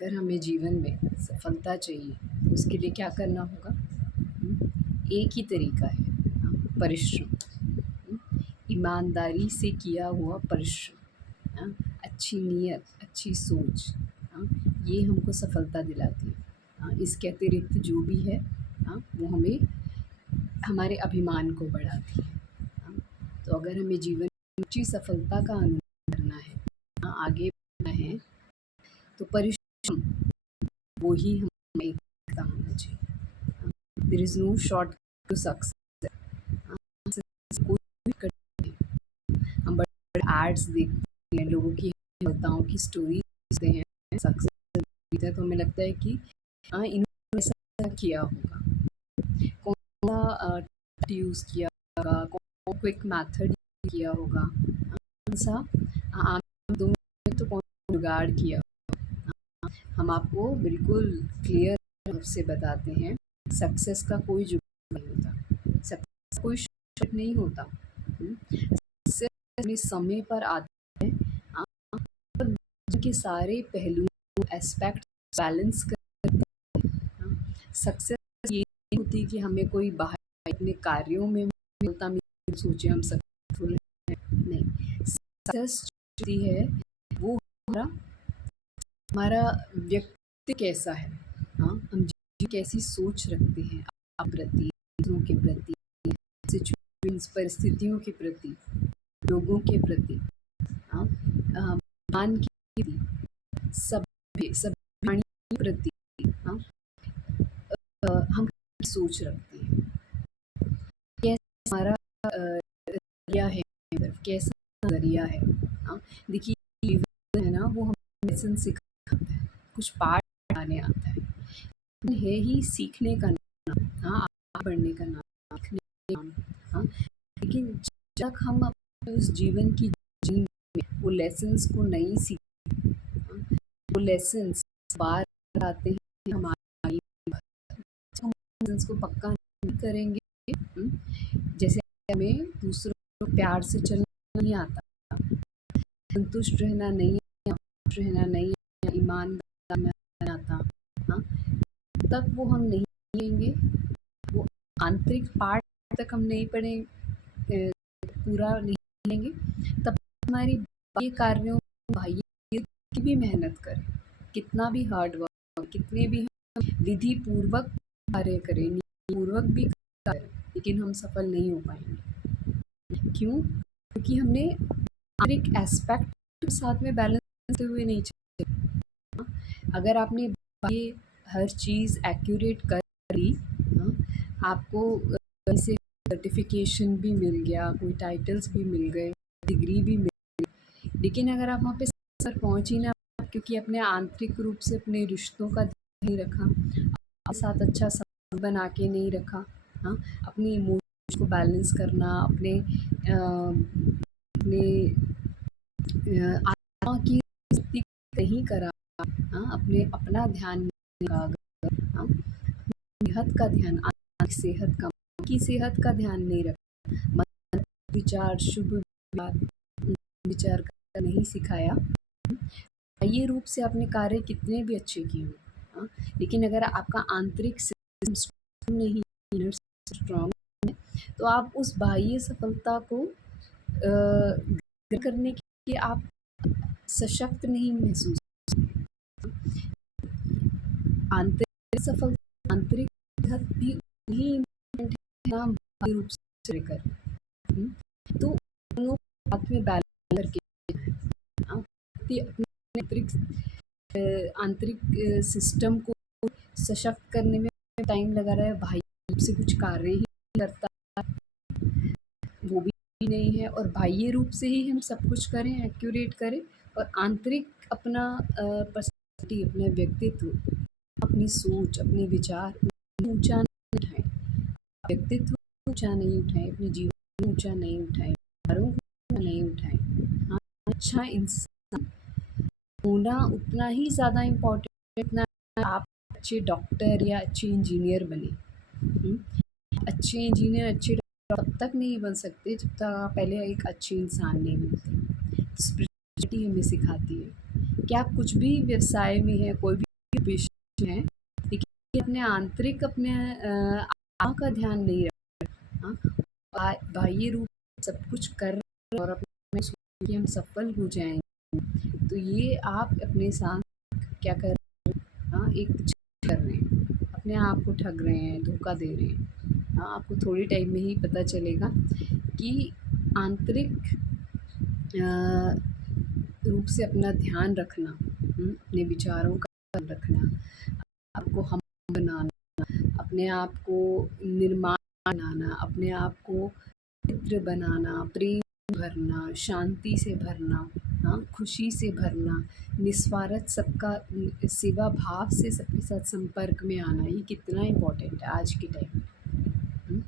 अगर हमें जीवन में सफलता चाहिए तो उसके लिए क्या करना होगा? एक ही तरीका है, परिश्रम। ईमानदारी से किया हुआ परिश्रम, अच्छी नीयत, अच्छी सोच, ये हमको सफलता दिलाती है। इसके अतिरिक्त जो भी है, वो हमें हमारे अभिमान को बढ़ाती है। तो अगर हमें जीवन में ऊँची सफलता का अनुभव करना है, आगे बढ़ना है, तो परिश्रम वो ही हमें करता होना चाहिए। There is no short to success. कोई भी करते हैं, हम बड़े एड्स देखते हैं, लोगों की सफलताओं की स्टोरी देखते हैं, सक्सेस देखते हैं, तो हमें लगता है कि इन्होंने ऐसा किया होगा, कौन सा यूज़ किया होगा, कौन क्विक मेथड किया होगा, कौन सा आम दो में तो कौन जुगाड़ किया। हम आपको बिल्कुल क्लियर से बताते हैं, सक्सेस का कोई जुगाड़ नहीं होता, सक्सेस कोई शॉर्टकट नहीं होता। सक्सेस अपने समय पर आता है, के सारे पहलुओं एस्पेक्ट बैलेंस कर। सक्सेस ये नहीं होती कि हमें कोई बाहर अपने कार्यों में मिलता मिलता सोचे हम सक्सेसफुल हैं, नहीं। सक्सेस होती है वो हमारा व्यक्ति कैसा है, हम कैसी सोच रखते हैं आप प्रति, दूसरों के प्रति, सिचुएशंस परिस्थितियों के प्रति, लोगों के प्रति, मान के प्रति, सब प्राणी के प्रति, हम सोच रखते हैं, कैसा हमारा नजरिया है, कैसा नजरिया है। देखिए जीवन है ना, वो हमें लेसन सिखाता है, कुछ पाठ पढ़ाने आता है ही सीखने का नाम, आगे बढ़ने का नाम, सीखने का नाम। लेकिन जब तक हम अपने उस जीवन की जर्नी में वो लेसन्स को नहीं सीखते, वो लेसन्स बार आते हैं हमारे, हम लेसन्स को पक्का नहीं करेंगे, जैसे हमें दूसरों को प्यार से चलना नहीं आता, संतुष्ट रहना नहीं आता, ईमानदार नहीं आता, तक वो हम नहीं लेंगे, वो आंतरिक पार्ट तक हम नहीं पढ़ेंगे, पूरा नहीं लेंगे, तब हमारी बाह्य कार्यों, बाह्य की भी मेहनत करें, कितना भी हार्ड वर्क, कितने भी हम विधि पूर्वक कार्य करें, पूर्वक भी करें, लेकिन हम सफल नहीं हो पाएंगे। क्यों? क्योंकि हमने आंतरिक एस्पेक्ट के साथ में बैलेंस करते हुए नहीं चले। अगर आपने बाह्य हर चीज़ एक्यूरेट कर ली, आपको से सर्टिफिकेशन भी मिल गया, कोई टाइटल्स भी मिल गए, डिग्री भी मिल गई, लेकिन अगर आप वहाँ पे सर पहुँच ही ना, क्योंकि अपने आंतरिक रूप से अपने रिश्तों का ध्यान नहीं रखा, अपने साथ अच्छा संबंध बना के नहीं रखा, अपनी इमोशंस को बैलेंस करना, अपने आत्मा की स्थिति नहीं करा, अपने अपना ध्यान सेहत का ध्यान, आत्मिक सेहत का, मन की सेहत का ध्यान नहीं रखा, मन विचार शुभ विचार का नहीं सिखाया, ये रूप से आपने कार्य कितने भी अच्छे किए हो, लेकिन अगर आपका आंतरिक सिस्टम स्ट्रॉन्ग नहीं, स्ट्रॉन्ग है, तो आप उस बाह्य सफलता को करने के लिए आप सशक्त नहीं महसूस, आंतरिक सफलता, आंतरिक भी वही इम्पोर्टेंट है, हम बाह्य रूप से कर, तो दोनों साथ में बैलेंस करके अपने आंतरिक सिस्टम को सशक्त करने में टाइम लगा रहा है, बाह्य रूप से कुछ कार्य ही करता वो भी नहीं है, और बाह्य रूप से ही हम सब कुछ करें, एक्यूरेट करें, और आंतरिक अपना पर्सनैलिटी, अपना व्यक्तित्व, अपनी सोच, अपने विचार ऊंचा नहीं उठाएं, व्यक्तित्व ऊंचा नहीं उठाएं, अपने जीवन ऊंचा नहीं उठाएं, विचारों को नहीं उठाएं। अच्छा इंसान होना उतना ही ज़्यादा इम्पोर्टेंट, इतना आप अच्छे डॉक्टर या अच्छे इंजीनियर बने। अच्छे इंजीनियर, अच्छे डॉक्टर तब तक नहीं बन सकते जब तक आप पहले एक अच्छे इंसान नहीं बनते। स्पिरिचुअलिटी हमें सिखाती है कि आप कुछ भी व्यवसाय में है, कोई भी विषय है, लेकिन ये अपने आंतरिक अपने आत्मा का ध्यान नहीं रखता। हाँ, बाह्य रूप से सब कुछ कर रहे हैं और अपने सोच कि हम सफल हो जाएंगे, तो ये आप अपने साथ क्या कर रहे हैं? हाँ, एक ठग कर रहे हैं, अपने आप को ठग रहे हैं, धोखा दे रहे हैं। हाँ, आपको थोड़ी टाइम में ही पता चलेगा कि आंतरिक रूप से अपना ध्यान रखना, अपने विचारों का ध्यान रखना, आपको हम बनाना, अपने आप को निर्माण बनाना, अपने आप को पवित्र बनाना, प्रेम भरना, शांति से भरना, हाँ, खुशी से भरना, निस्वार्थ सबका सेवा भाव से सबके साथ संपर्क में आना, ये कितना इम्पोर्टेंट है आज के टाइम में।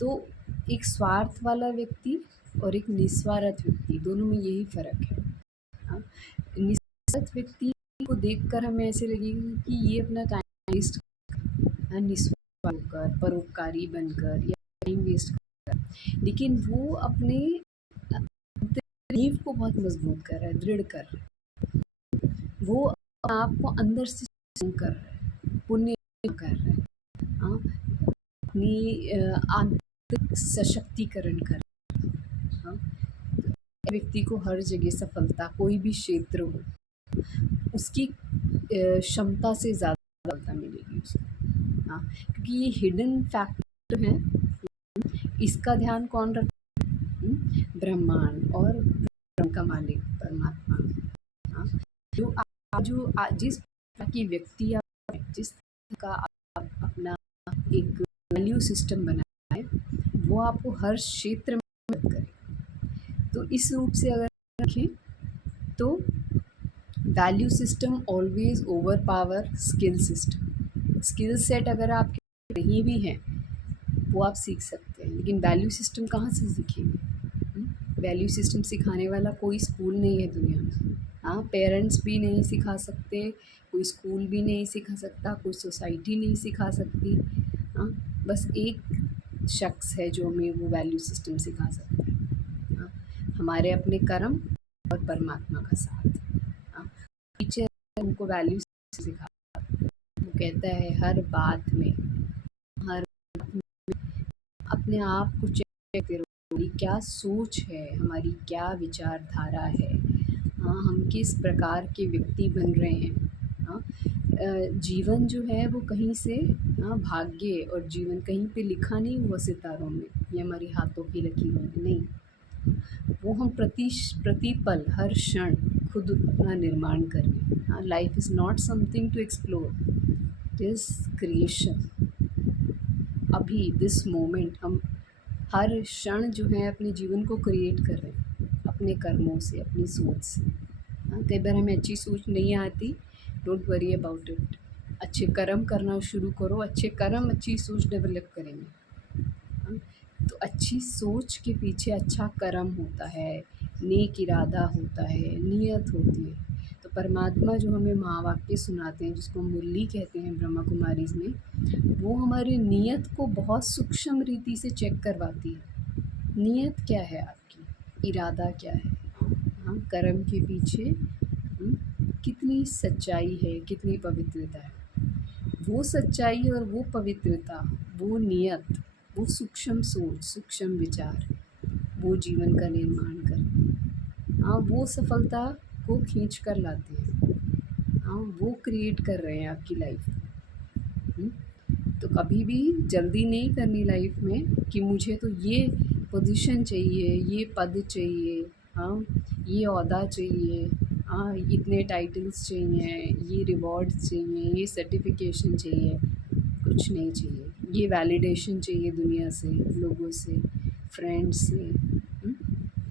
तो एक स्वार्थ वाला व्यक्ति और एक निस्वार्थ व्यक्ति, दोनों में यही फ़र्क है। हाँ, निस्वार्थ व्यक्ति को देखकर हमें ऐसे लगेगा कि ये अपना टाइम वेस्ट, निस्वार्थ होकर, परोपकारी बनकर या टाइम वेस्ट कर, लेकिन वो अपने नींव को बहुत मजबूत कर रहा है, दृढ़ कर रहा है। वो आपको अंदर से स्ट्रॉन्ग कर रहा है, पुण्य कर रहा है, हाँ, अपनी आंतरिक सशक्तिकरण कर रहा है। हाँ, व्यक्ति को हर जगह सफलता, कोई भी क्षेत्र हो, उसकी क्षमता से ज़्यादा सफलता मिलेगी उसको। हाँ, क्योंकि ये हिडन फैक्टर है, इसका ध्यान कौन रखता है? ब्रह्मांड और ब्रह्म का मालिक परमात्मा। हाँ, जिस तरह की व्यक्ति आप, जिस तरह का आप अपना एक वैल्यू सिस्टम बनाए, वो आपको हर क्षेत्र में मदद करे। तो इस रूप से अगर रखें तो value system always over power skill system. Skill set अगर आपके नहीं भी हैं वो आप सीख सकते हैं, लेकिन वैल्यू सिस्टम कहाँ से सीखेंगे? वैल्यू सिस्टम सिखाने वाला कोई स्कूल नहीं है दुनिया में। हाँ, पेरेंट्स भी नहीं सिखा सकते, कोई स्कूल भी नहीं सिखा सकता, कोई सोसाइटी नहीं सिखा सकती। हाँ, बस एक शख्स है जो हमें वो वैल्यू सिस्टम सिखा सकता है। हाँ, हमारे अपने कर्म और परमात्मा का साथ। हाँ, टीचर हमको वैल्यू सिखा, वो कहता है हर बात में, हर अपने आप को चेक करते रहो, हमारी क्या सोच है, हमारी क्या विचारधारा है। हाँ, हम किस प्रकार के व्यक्ति बन रहे हैं। हाँ, जीवन जो है वो कहीं से, हाँ, भाग्य और जीवन कहीं पे लिखा नहीं हुआ सितारों में या हमारे हाथों की लकीरों में, नहीं, वो हम प्रतिपल हर क्षण खुद अपना निर्माण कर रहे हैं। हाँ, life is not something to explore, it is creation. अभी दिस मोमेंट हम हर क्षण जो है अपने जीवन को क्रिएट कर रहे हैं अपने कर्मों से, अपनी सोच से। हाँ, कई बार हमें अच्छी सोच नहीं आती, डोंट वरी अबाउट इट। अच्छे कर्म करना शुरू करो, अच्छे कर्म अच्छी सोच डेवलप करेंगे। हाँ, तो अच्छी सोच के पीछे अच्छा कर्म होता है, नेक इरादा होता है, नियत होती है। तो परमात्मा जो हमें महावाक्य सुनाते हैं, जिसको मुरली कहते हैं ब्रह्मा कुमारीज़ में, वो हमारी नियत को बहुत सूक्ष्म रीति से चेक करवाती है। नियत क्या है आपकी, इरादा क्या है। हाँ, कर्म के पीछे कितनी सच्चाई है, कितनी पवित्रता है। वो सच्चाई और वो पवित्रता, वो नियत, वो सूक्ष्म सोच, सूक्ष्म विचार, वो जीवन का निर्माण करते हैं। हाँ, वो सफलता को खींच कर लाते हैं। हाँ, वो क्रिएट कर रहे हैं आपकी लाइफ में। तो कभी भी जल्दी नहीं करनी लाइफ में कि मुझे तो ये पोजीशन चाहिए, ये पद चाहिए, हाँ, ये ओहदा चाहिए, हाँ, इतने टाइटल्स चाहिए, ये रिवॉर्ड्स चाहिए, ये सर्टिफिकेशन चाहिए। कुछ नहीं चाहिए, ये वैलिडेशन चाहिए दुनिया से, लोगों से, फ्रेंड्स से,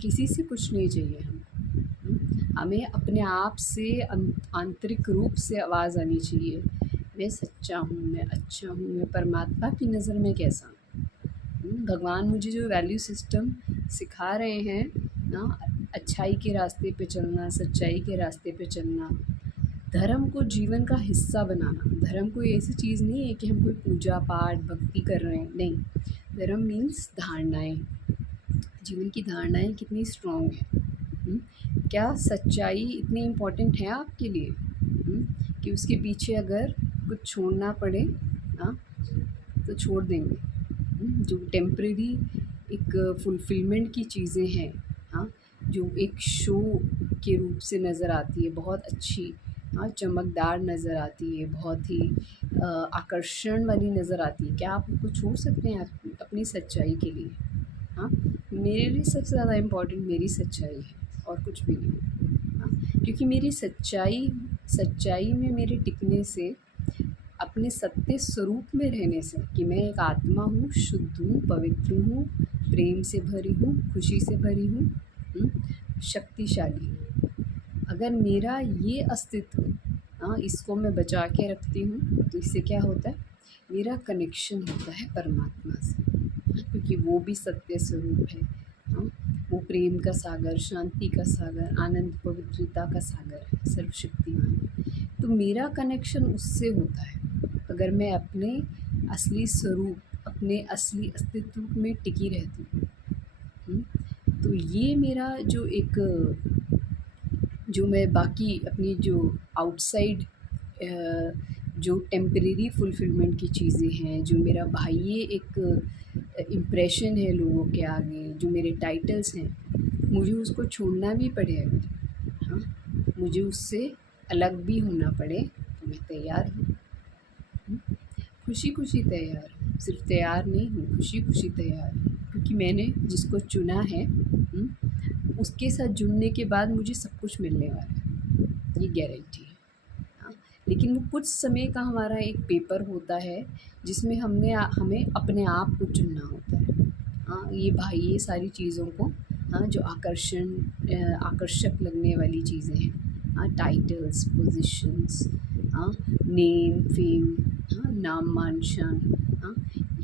किसी से कुछ नहीं चाहिए हमको। हमें अपने आप से आंतरिक रूप से आवाज़ आनी चाहिए, मैं सच्चा हूँ, मैं अच्छा हूँ, मैं परमात्मा की नज़र में कैसा हूँ। भगवान मुझे जो वैल्यू सिस्टम सिखा रहे हैं ना, अच्छाई के रास्ते पे चलना, सच्चाई के रास्ते पे चलना, धर्म को जीवन का हिस्सा बनाना। धर्म कोई ऐसी चीज़ नहीं है कि हम कोई पूजा पाठ भक्ति कर रहे हैं, नहीं। धर्म मीन्स धारणाएँ, जीवन की धारणाएँ कितनी स्ट्रॉन्ग हैं। क्या सच्चाई इतनी इम्पोर्टेंट है आपके लिए? कि उसके पीछे अगर कुछ छोड़ना पड़े, हाँ, तो छोड़ देंगे। जो टेम्परेरी एक फुलफ़िलमेंट की चीज़ें हैं, हाँ, जो एक शो के रूप से नज़र आती है, बहुत अच्छी, हाँ, चमकदार नज़र आती है, बहुत ही आकर्षण वाली नज़र आती है। क्या आप उसको छोड़ सकते हैं अपनी सच्चाई के लिए? हाँ, मेरे लिए सबसे ज़्यादा इम्पोर्टेंट मेरी सच्चाई है और कुछ भी नहीं। हाँ, क्योंकि मेरी सच्चाई में मेरे टिकने से, अपने सत्य स्वरूप में रहने से, कि मैं एक आत्मा हूँ, शुद्ध हूँ, पवित्र हूँ, प्रेम से भरी हूँ, खुशी से भरी हूँ, शक्तिशाली हूँ। अगर मेरा ये अस्तित्व, हाँ, इसको मैं बचा के रखती हूँ, तो इससे क्या होता है, मेरा कनेक्शन होता है परमात्मा से, क्योंकि वो भी सत्य स्वरूप है। हाँ, वो प्रेम का सागर, शांति का सागर, आनंद पवित्रता का सागर है, सर्वशक्तिमान है। तो मेरा कनेक्शन उससे होता है। अगर मैं अपने असली स्वरूप, अपने असली अस्तित्व में टिकी रहती हूँ, तो ये मेरा जो एक, जो मैं बाकी अपनी जो आउटसाइड जो टेम्परेरी फुलफ़िलमेंट की चीज़ें हैं, जो मेरा बाह्य एक इम्प्रेशन है लोगों के आगे, जो मेरे टाइटल्स हैं, मुझे उसको छोड़ना भी पड़े अगर, हाँ, मुझे उससे अलग भी होना पड़े, तो मैं तैयार हूँ। खुशी-खुशी तैयार हूँ, सिर्फ़ तैयार नहीं हूँ, खुशी-खुशी तैयार हूँ, क्योंकि मैंने जिसको चुना है, उसके साथ जुड़ने के बाद मुझे सब कुछ मिलने वाला है, ये गारंटी है। हाँ, लेकिन वो कुछ समय का हमारा एक पेपर होता है, जिसमें हमें अपने आप को चुनना होता है। हाँ, ये बाह्य सारी चीज़ों को, हाँ, जो आकर्षक लगने वाली चीज़ें हैं, हाँ, टाइटल्स, पोज़ीशंस, हाँ, नेम, फ़ेम, हाँ, नाम, मान, शान, हाँ,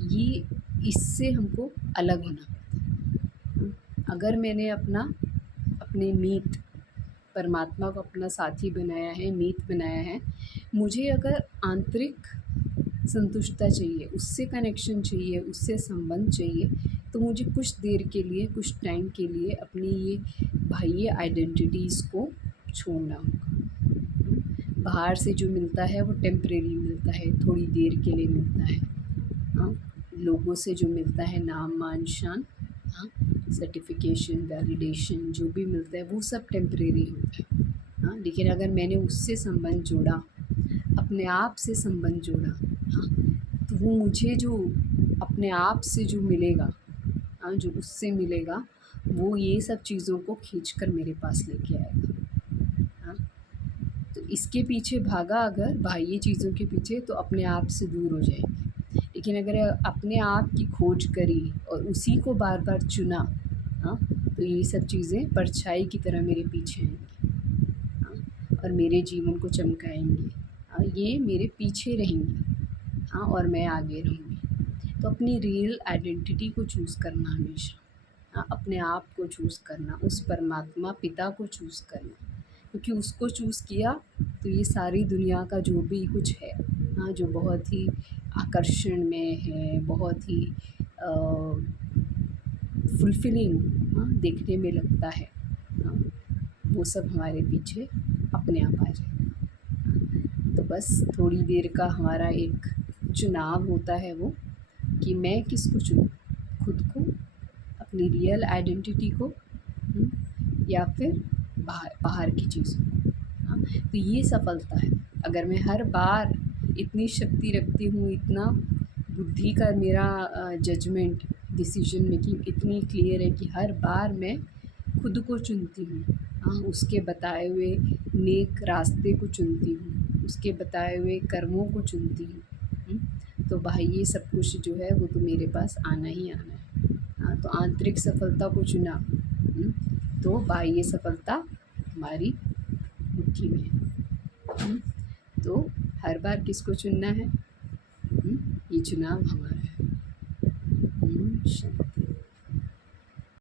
ये, इससे हमको अलग होना पड़ता है। अगर मैंने अपने मीत परमात्मा को अपना साथी बनाया है, मीत बनाया है, मुझे अगर आंतरिक संतुष्टता चाहिए, उससे कनेक्शन चाहिए, उससे संबंध चाहिए, तो मुझे कुछ देर के लिए, कुछ टाइम के लिए अपनी ये बाह्य आइडेंटिटीज़ को छोड़ना होगा। बाहर से जो मिलता है वो टेम्परेरी मिलता है, थोड़ी देर के लिए मिलता है। हाँ, लोगों से जो मिलता है, नाम, मान, शान, हाँ, सर्टिफ़िकेशन, वैलिडेशन, जो भी मिलता है वो सब टेम्परेरी होता है। हाँ, लेकिन अगर मैंने उससे संबंध जोड़ा, अपने आप से संबंध जोड़ा, हाँ, तो वो मुझे जो अपने आप से जो मिलेगा, हाँ, जो उससे मिलेगा, वो ये सब चीज़ों को खींच कर मेरे पास लेके आएगा। हाँ, तो इसके पीछे भागा अगर, बाह्य चीज़ों के पीछे, तो अपने आप से दूर हो जाएंगे। लेकिन अगर अपने आप की खोज करी और उसी को बार बार चुना, हाँ, तो ये सब चीज़ें परछाई की तरह मेरे पीछे आएंगी, हाँ, और मेरे जीवन को चमकाएंगी। हाँ, ये मेरे पीछे रहेंगी, हाँ, और मैं आगे रहूँगी। तो अपनी रियल आइडेंटिटी को चूज़ करना हमेशा, हाँ, अपने आप को चूज़ करना, उस परमात्मा पिता को चूज़ करना, क्योंकि उसको चूज़ किया तो ये सारी दुनिया का जो भी कुछ है, हाँ, जो बहुत ही आकर्षण में है, बहुत ही फुलफिलिंग, हाँ, देखने में लगता है, हाँ, वो सब हमारे पीछे अपने आप आ जाएगा। तो बस थोड़ी देर का हमारा एक चुनाव होता है वो, कि मैं किसको चुनूँ, खुद को, अपनी रियल आइडेंटिटी को, या फिर बाहर बाहर की चीज़ों को। हाँ, तो ये सफलता है। अगर मैं हर बार इतनी शक्ति रखती हूँ, इतना बुद्धि का मेरा जजमेंट, डिसीजन मेकिंग इतनी क्लियर है कि हर बार मैं खुद को चुनती हूँ, हाँ, उसके बताए हुए नेक रास्ते को चुनती हूँ, उसके बताए हुए कर्मों को चुनती हूँ, तो भाई ये सब कुछ जो है वो तो मेरे पास आना ही आना है। हाँ, तो आंतरिक सफलता को चुना, तो बाह्य सफलता हमारी मुट्ठी में है। तो हर बार किसको चुनना है, ये चुनाव हमारा है। शांति।